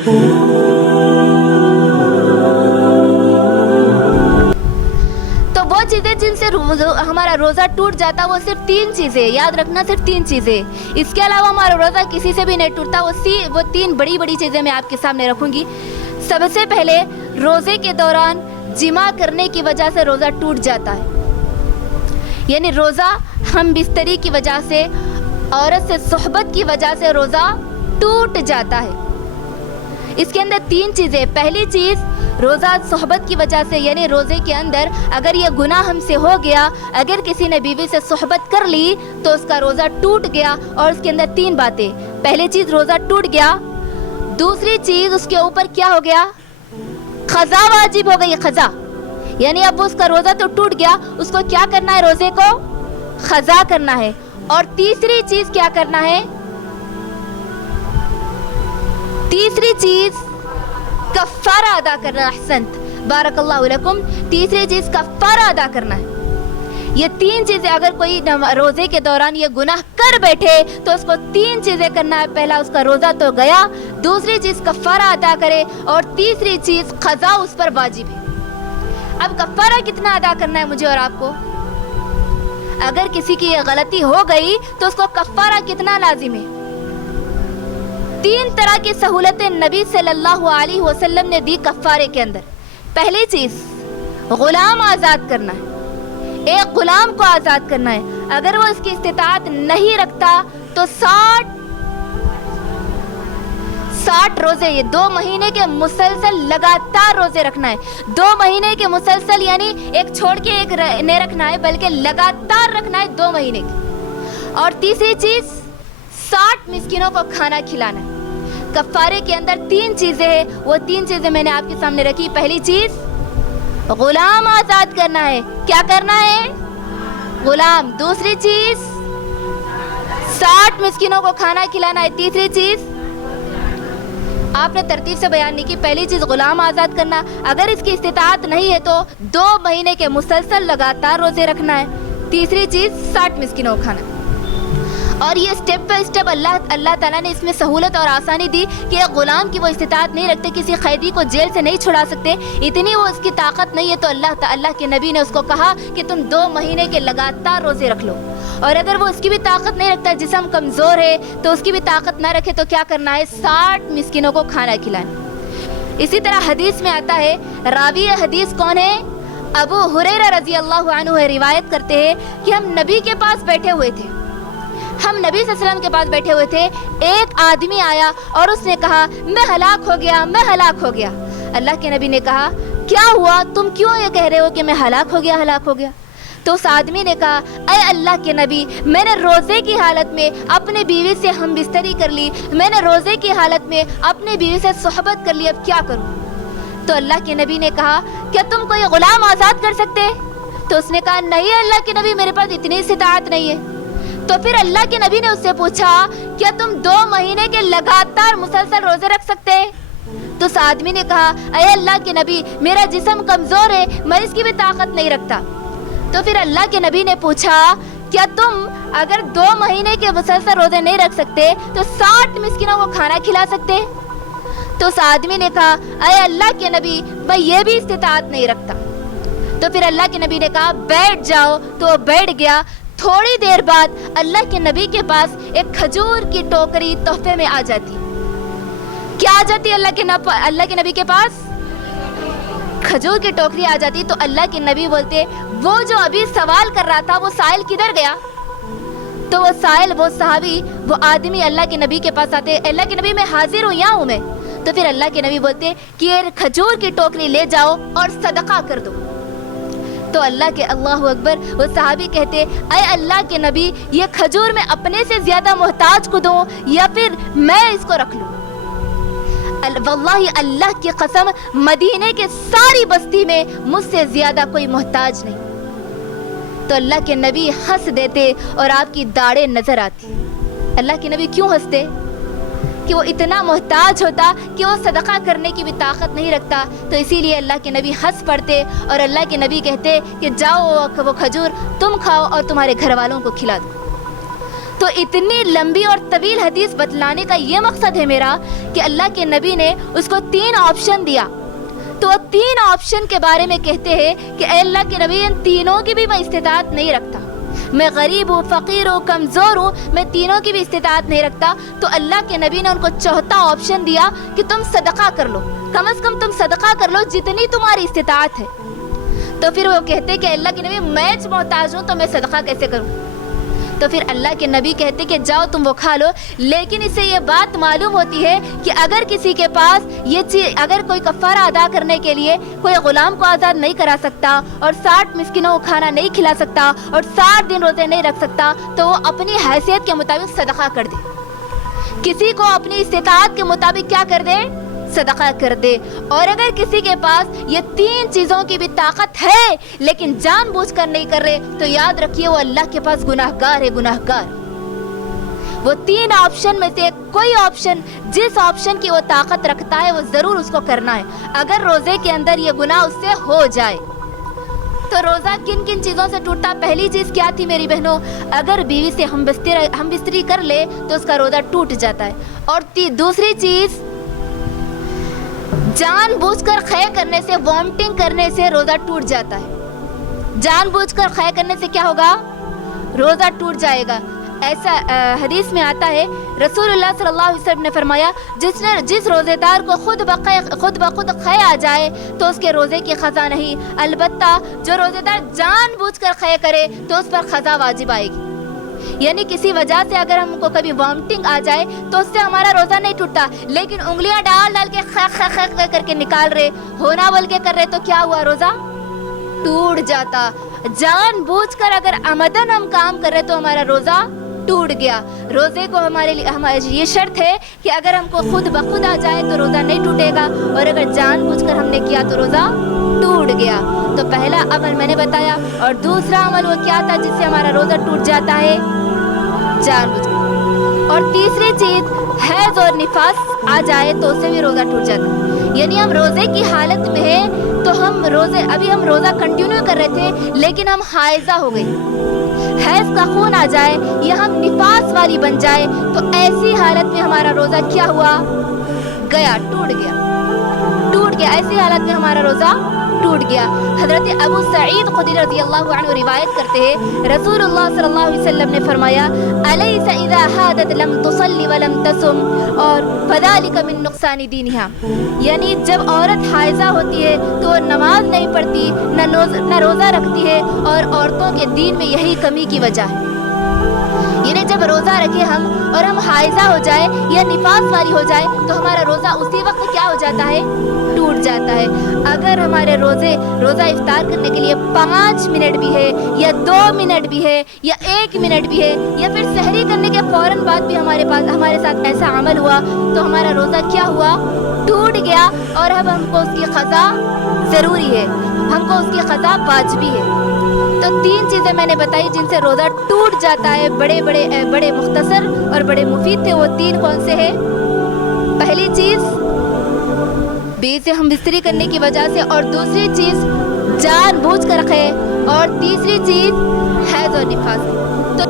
تو وہ چیزیں جن سے ہمارا روزہ ٹوٹ جاتا وہ صرف 3 چیزیں، یاد رکھنا صرف 3 چیزیں، اس کے علاوہ ہمارا روزہ کسی سے بھی نہیں ٹوٹتا۔ وہ 3 بڑی چیزیں میں آپ کے سامنے رکھوں گی۔ سب سے پہلے روزے کے دوران جماع کرنے کی وجہ سے روزہ ٹوٹ جاتا ہے، یعنی روزہ ہم بستری کی وجہ سے، عورت سے صحبت کی وجہ سے روزہ ٹوٹ جاتا ہے۔ اس کے اندر 3 چیزیں، پہلی چیز روزہ صحبت کی وجہ سے، یعنی روزے کے اندر اگر یہ گناہ ہم سے ہو گیا، اگر کسی نے بیوی سے صحبت کر لی تو اس کا روزہ ٹوٹ گیا، اور اس کے اندر 3 باتیں، پہلی چیز روزہ ٹوٹ گیا، دوسری چیز اس کے اوپر کیا ہو گیا، قضا واجب ہو گئی، قضا، یعنی اب اس کا روزہ تو ٹوٹ گیا، اس کو کیا کرنا ہے، روزے کو قضا کرنا ہے، اور تیسری چیز کیا کرنا ہے، تیسری چیز کفارہ ادا کرنا۔ احسنت، بارک اللہ لکم، تیسری چیز کفارہ ادا کرنا ہے۔ یہ 3 چیزیں اگر کوئی روزے کے دوران یہ گناہ کر بیٹھے تو اس کو 3 چیزیں کرنا ہے، پہلا اس کا روزہ تو گیا، دوسری چیز کفارہ ادا کرے، اور تیسری چیز قضا اس پر واجب ہے۔ اب کفارہ کتنا ادا کرنا ہے مجھے اور آپ کو؟ اگر کسی کی یہ غلطی ہو گئی تو اس کو کفارہ کتنا لازم ہے؟ 3 طرح کی سہولتیں نبی صلی اللہ علیہ وسلم نے دی کفارے کے اندر۔ پہلی چیز غلام آزاد کرنا ہے، ایک غلام کو آزاد کرنا ہے، اگر وہ اس کی استطاعت نہیں رکھتا تو 60 روزے، یہ 2 مہینے کے مسلسل لگاتار روزے رکھنا ہے، 2 مہینے کے مسلسل، یعنی ایک چھوڑ کے ایک نہیں رکھنا ہے بلکہ لگاتار رکھنا ہے 2 مہینے کی۔ اور تیسری چیز 60 مسکینوں کو کھانا کھلانا ہے۔ کفارے کے اندر 3 چیزیں ہیں، وہ 3 چیزیں میں نے آپ کے سامنے رکھی۔ پہلی چیز غلام آزاد کرنا ہے، کیا کرنا ہے، غلام۔ دوسری چیز 60 مسکینوں کو کھانا کھلانا ہے۔ تیسری چیز آپ نے ترتیب سے بیان نہیں کی، پہلی چیز غلام آزاد کرنا، اگر اس کی استطاعت نہیں ہے تو 2 مہینے کے مسلسل لگاتار روزے رکھنا ہے۔ تیسری چیز 60 مسکینوں کو کھانا۔ اور یہ اسٹیپ بائی اسٹیپ اللہ تعالیٰ نے اس میں سہولت اور آسانی دی کہ ایک غلام کی وہ استطاعت نہیں رکھتے، کسی قیدی کو جیل سے نہیں چھڑا سکتے، اتنی وہ اس کی طاقت نہیں ہے، تو اللہ کے نبی نے اس کو کہا کہ تم 2 مہینے کے لگاتار روزے رکھ لو۔ اور اگر وہ اس کی بھی طاقت نہیں رکھتا، جسم کمزور ہے تو اس کی بھی طاقت نہ رکھے تو کیا کرنا ہے، 60 مسکینوں کو کھانا کھلانا۔ اسی طرح حدیث میں آتا ہے، راوی حدیث کون ہے، ابو ہریرہ رضی اللہ عنہ روایت کرتے ہیں کہ ہم نبی کے پاس بیٹھے ہوئے تھے، ہم نبی صلی اللہ علیہ وسلم کے پاس بیٹھے ہوئے تھے، ایک آدمی آیا اور اس نے کہا میں ہلاک ہو گیا، میں ہلاک ہو گیا۔ اللہ کے نبی نے کہا کیا ہوا، تم کیوں یہ کہہ رہے ہو کہ میں ہلاک ہو گیا، ہلاک ہو گیا؟ تو اس آدمی نے کہا اے اللہ کے نبی، میں نے روزے کی حالت میں اپنی بیوی سے ہم بستری کر لی، میں نے روزے کی حالت میں اپنی بیوی سے صحبت کر لی، اب کیا کروں؟ تو اللہ کے نبی نے کہا کیا تم کوئی غلام آزاد کر سکتے؟ تو اس نے کہا نہیں اللہ کے نبی، میرے پاس اتنی استطاعت نہیں ہے۔ تو پھر اللہ کے نبی نے اس سے پوچھا کیا تم 2 مہینے کے لگاتار مسلسل روزے رکھ سکتے؟ تو اس آدمی نے کہا اے اللہ کے نبی، میرا جسم کمزور ہے، میں اس کی بھی طاقت نہیں رکھتا۔ تو پھر اللہ کے نبی نے پوچھا کیا تم اگر 2 مہینے کے مسلسل روزے نہیں رکھ سکتے تو 60 مسکینوں کو کھانا کھلا سکتے؟ تو اس آدمی نے کہا اے اللہ کے نبی، میں یہ بھی استطاعت نہیں رکھتا۔ تو پھر اللہ کے نبی نے کہا بیٹھ جاؤ، تو وہ بیٹھ گیا۔ تھوڑی دیر بعد اللہ کے نبی کے پاس ایک کھجور کی ٹوکری تحفے میں آ جاتی۔ کیا آ جاتی اللہ کے نبی کے پاس؟ کھجور کی ٹوکری آ جاتی۔ تو اللہ کے نبی بولتے وہ جو ابھی سوال کر رہا تھا وہ سائل کدھر گیا؟ تو وہ سائل، وہ صحابی، وہ آدمی اللہ کے نبی کے پاس آتے، اللہ کے نبی میں حاضر ہوں، یہاں ہوں میں۔ تو پھر اللہ کے نبی بولتے کہ یہ کھجور کی ٹوکری لے جاؤ اور صدقہ کر دو۔ تو اللہ اکبر، وہ صحابی کہتے اے اللہ کے نبی، یہ کھجور میں اپنے سے زیادہ محتاج کو دوں یا پھر میں اس کو رکھ لوں؟ واللہ اللہ کی قسم، مدینے کے ساری بستی میں مجھ سے زیادہ کوئی محتاج نہیں۔ تو اللہ کے نبی ہنس دیتے اور آپ کی داڑھیں نظر آتی۔ اللہ کے نبی کیوں ہنستے؟ کہ وہ اتنا محتاج ہوتا کہ وہ صدقہ کرنے کی بھی طاقت نہیں رکھتا، تو اسی لیے اللہ کے نبی ہنس پڑتے اور اللہ کے نبی کہتے کہ جاؤ وہ کھجور تم کھاؤ اور تمہارے گھر والوں کو کھلا دو۔ تو اتنی لمبی اور طویل حدیث بتلانے کا یہ مقصد ہے میرا کہ اللہ کے نبی نے اس کو 3 آپشن دیا. تو وہ 3 آپشن کے بارے میں کہتے ہیں کہ اے اللہ کے نبی ان تینوں کی بھی میں استطاعت نہیں رکھتا, میں غریب ہوں, فقیر ہوں, کمزور ہوں, میں تینوں کی بھی استطاعت نہیں رکھتا. تو اللہ کے نبی نے ان کو 4تھا آپشن دیا کہ تم صدقہ کر لو, کم از کم تم صدقہ کر لو جتنی تمہاری استطاعت ہے. تو پھر وہ کہتے کہ اللہ کے نبی میں محتاج ہوں تو میں صدقہ کیسے کروں؟ تو پھر اللہ کے نبی کہتے کہ جاؤ تم وہ کھا لو. لیکن اس سے یہ بات معلوم ہوتی ہے کہ اگر کسی کے پاس یہ چیز, اگر کوئی کفارہ ادا کرنے کے لیے کوئی غلام کو آزاد نہیں کرا سکتا اور 60 مسکینوں کو کھانا نہیں کھلا سکتا اور 60 دن روزے نہیں رکھ سکتا تو وہ اپنی حیثیت کے مطابق صدقہ کر دے. کسی کو اپنی استطاعت کے مطابق کیا کر دے؟ صدقہ کر دے. اور اگر کسی کے پاس یہ 3 چیزوں کی بھی طاقت ہے لیکن جان بوجھ کر نہیں کر رہے تو یاد رکھیے وہ اللہ کے پاس گناہگار ہے, گناہگار. وہ 3 آپشن میں سے کوئی آپشن, جس آپشن کی وہ طاقت رکھتا ہے وہ ضرور اس کو کرنا ہے اگر روزے کے اندر یہ گناہ اس سے ہو جائے. تو روزہ کن کن چیزوں سے ٹوٹتا؟ پہلی چیز کیا تھی میری بہنوں؟ اگر بیوی سے ہم بستری کر لے تو اس کا روزہ ٹوٹ جاتا ہے. اور دوسری چیز جان بوجھ کر خے کرنے سے, وامٹنگ کرنے سے روزہ ٹوٹ جاتا ہے. جان بوجھ کر خے کرنے سے کیا ہوگا؟ روزہ ٹوٹ جائے گا. ایسا حدیث میں آتا ہے رسول اللہ صلی اللہ علیہ وسلم نے فرمایا جس روزے دار کو خود بخود خے آ جائے تو اس کے روزے کی قضا نہیں, البتہ جو روزے دار جان بوجھ کر خے کرے تو اس پر قضا واجب آئے گی. یعنی کسی وجہ سے اگر ہم کو کبھی وامٹنگ آ جائے تو اس سے ہمارا روزہ نہیں ٹوٹتا, لیکن انگلیاں ڈال کے خے کر کے نکال رہے, ہونا بول کے کر رہے تو کیا ہوا؟ روزہ ٹوٹ جاتا. جان بوجھ کر اگر عمدن ہم کام کر رہے تو ہمارا روزہ ٹوٹ گیا. روزے کو ہمارے لیے یہ شرط ہے کہ اگر ہم کو خود بخود آ جائے تو روزہ نہیں ٹوٹے گا, اور اگر جان بوجھ کر ہم نے کیا تو روزہ ٹوٹ گیا. تو پہلا عمل میں نے بتایا. اور دوسرا عمل وہ کیا تھا جس سے ہمارا روزہ ٹوٹ جاتا ہے؟ جان بوجھ کر. اور تیسری چیز حیض اور نفاس آ جائے تو اس سے بھی روزہ ٹوٹ جاتا ہے. یعنی ہم روزے کی حالت میں ہیں تو ہم روزہ کنٹینیو کر رہے تھے لیکن ہم حائضہ ہو گئے, حیض کا خون آ جائے یا ہم نفاس والی بن جائے تو ایسی حالت میں ہمارا روزہ کیا ہوا؟ گیا, ٹوٹ گیا. ایسی حالت میں ہمارا روزہ ٹوٹ گیا. حضرت ابو سعید خدری رضی اللہ عنہ روایت کرتے ہیں رسول اللہ صلی اللہ علیہ وسلم نے فرمایا الیس اذا حادت لم تصلی ولم تصم اور فذلک من نقصان دینہا. یعنی جب عورت حائضہ ہوتی ہے تو وہ نماز نہیں پڑھتی نہ روزہ رکھتی ہے, اور عورتوں کے دین میں یہی کمی کی وجہ ہے. یعنی جب روزہ رکھے ہم اور ہم حائضہ ہو جائے یا نفاس والی ہو جائے تو ہمارا روزہ اسی وقت کیا ہو جاتا ہے؟ ٹوٹ جاتا ہے. اگر ہمارے روزہ افطار کرنے کے لیے 5 منٹ بھی ہے یا 2 منٹ بھی ہے یا 1 منٹ بھی ہے یا پھر سحری کرنے کے فوراً بعد بھی ہمارے ساتھ ایسا عمل ہوا تو ہمارا روزہ کیا ہوا؟ ٹوٹ گیا. اور اب ہم کو اس کی قضا ضروری ہے, ہم کو اس کی قضا واجبی ہے. تو 3 چیزیں میں نے بتائی جن سے روزہ ٹوٹ جاتا ہے. بڑے مختصر اور بڑے مفید تھے. وہ 3 کون سے ہیں؟ پہلی چیز بیوی سے ہم بستری کرنے کی وجہ سے, اور دوسری چیز جان بوجھ کر رکھے, اور تیسری چیز حیض اور نفاس. تو